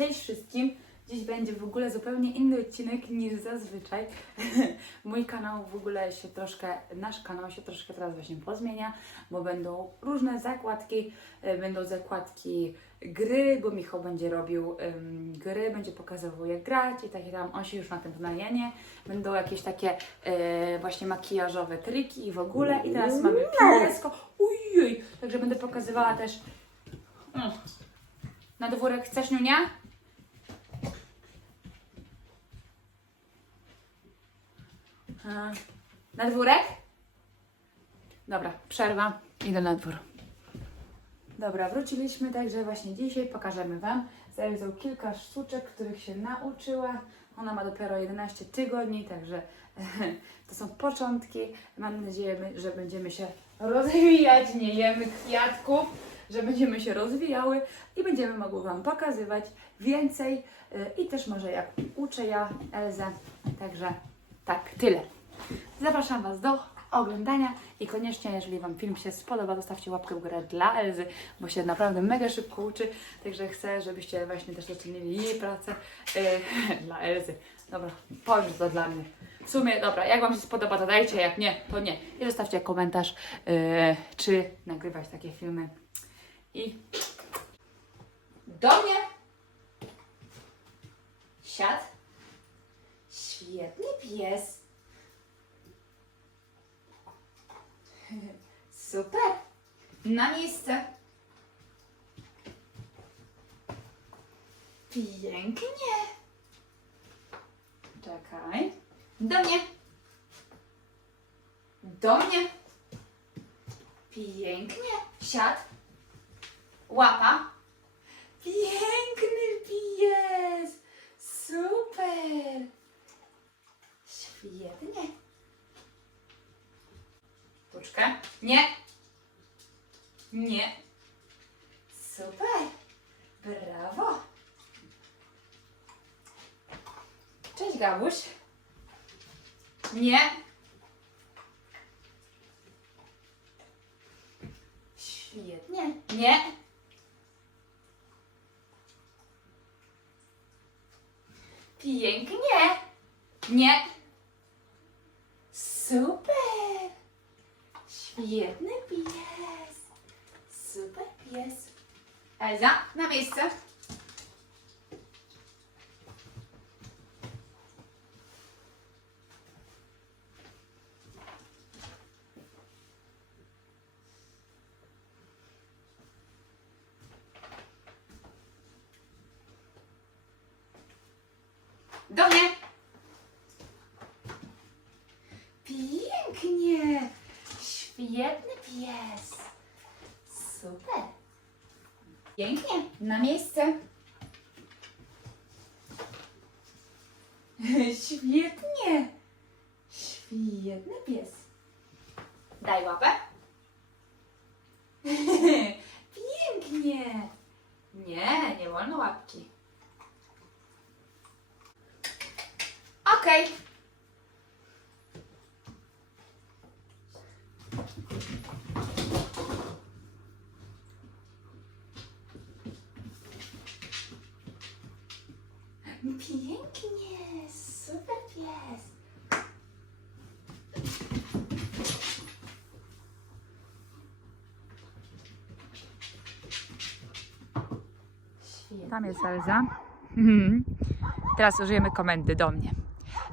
Cześć wszystkim! Dziś będzie w ogóle zupełnie inny odcinek niż zazwyczaj. Mój kanał w ogóle się troszkę, nasz kanał się troszkę teraz właśnie pozmienia, bo będą różne zakładki, e, będą zakładki gry, bo Michał będzie robił em, gry, będzie pokazywał jak grać i takie tam, on się już na tym znajenie. Będą jakieś takie e, właśnie makijażowe triki i w ogóle. I teraz mamy piesko. Ujej! Także będę pokazywała też Mm. na dwórek. Chcesz, Niunia? A, Na dwórek? Dobra, przerwa. Idę na dwór. Dobra, wróciliśmy, także właśnie dzisiaj pokażemy Wam. Zawiedzą kilka sztuczek, których się nauczyła. Ona ma dopiero 11 tygodni, także to są początki. Mam nadzieję, że będziemy się rozwijać, nie jemy kwiatków, że będziemy się rozwijały i będziemy mogły Wam pokazywać więcej y, i też może jak uczę ja Elzę. Także tak, tyle. Zapraszam Was do oglądania i koniecznie, jeżeli Wam film się spodoba, zostawcie łapkę w górę dla Elzy, bo się naprawdę mega szybko uczy, także chcę, żebyście właśnie też docenili jej pracę e, dla Elzy. Dobra, powiem, że to dla mnie. W sumie, dobra, jak Wam się spodoba, to dajcie, jak nie, to nie. I zostawcie komentarz, e, czy nagrywać takie filmy. I do mnie siad. Świetny pies. Super. Na miejsce. Pięknie. Czekaj. Do mnie. Do mnie. Pięknie. Siad. Łapa. Piękny pies. Super. Świetnie. Tuczkę. Nie. Nie. Super. Brawo. Cześć, Gabuś. Nie. Świetnie. Nie. Pięknie. Nie. Super. Świetny pies. Super pies. Elza, na miejsce. Do mnie. Pięknie. Świetny pies. Super. Pięknie. Na miejsce. Świetnie. Świetny pies. Daj łapę. Pięknie. Nie, nie wolno łapki. Okej. Pięknie, super pies. Tam jest Elza. Teraz użyjemy komendy do mnie.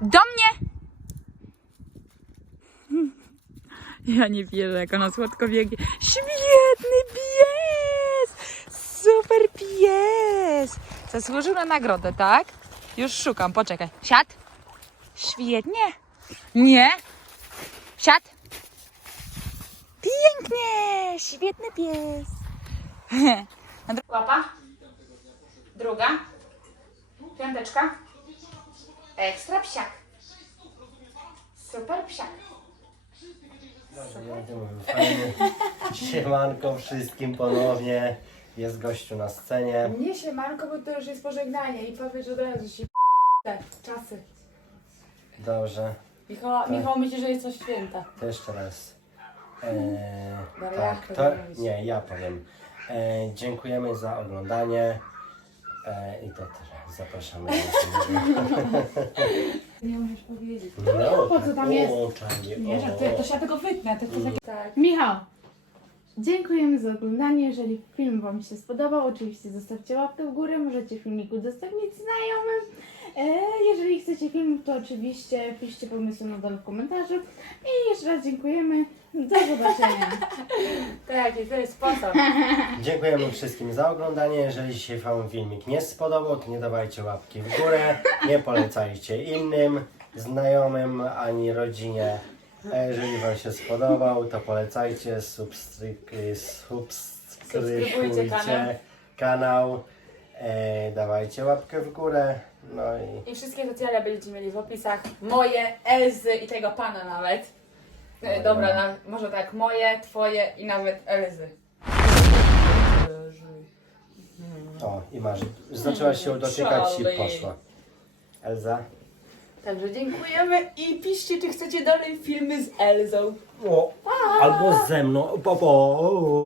Do mnie! Ja nie wierzę, jak ona słodko biegnie. Świetny pies! Super pies! Zasłużył na nagrodę, tak? Już szukam, poczekaj. Siad? Świetnie. Nie? Siad? Pięknie! Świetny pies. Na dru- Łapa. Druga. Piąteczka. Ekstra psiak. Super psiak. Fajnie. Siemanko wszystkim ponownie. Jest gościu na scenie. Nie się, Marko, bo to już jest pożegnanie i powiesz od razu się te czasy. Dobrze, Michał, Michał myśli, że jest to święta. to jeszcze raz. Eee, Dobra, ja tak, to, nie, ja powiem. Eee, dziękujemy za oglądanie. E, I to tyle. Zapraszamy. Nie możesz powiedzieć. No, Po co tam jest? O, czarnie, Nie, o. żartuję, to się ja tego wytnę. To, to takie... Tak. Michał, dziękujemy za oglądanie. Jeżeli film Wam się spodobał, oczywiście zostawcie łapkę w górę. Możecie filmik udostępnić znajomym. E, jeżeli chcecie film, to oczywiście piszcie pomysły na dole w komentarzu. I jeszcze raz dziękujemy. Do zobaczenia. Tak, to jest sposób. Dziękujemy wszystkim za oglądanie. Jeżeli się Wam filmik nie spodobał, to nie dawajcie łapki w górę, nie polecajcie innym znajomym ani rodzinie. A jeżeli Wam się spodobał, to polecajcie, Subskrybujcie subskrybujcie kanał. kanał, e, dawajcie łapkę w górę. No i I wszystkie socjale będziecie mieli w opisach. Moje, Elzy i tego pana nawet. E, Dobra, na, może tak, moje, twoje i nawet Elzy. o, i masz. Zaczęłaś się dotykać i Charlie. poszła. Elza? Także dziękujemy i piszcie, czy chcecie dalej filmy z Elzą. O, albo ze mną. Po, po.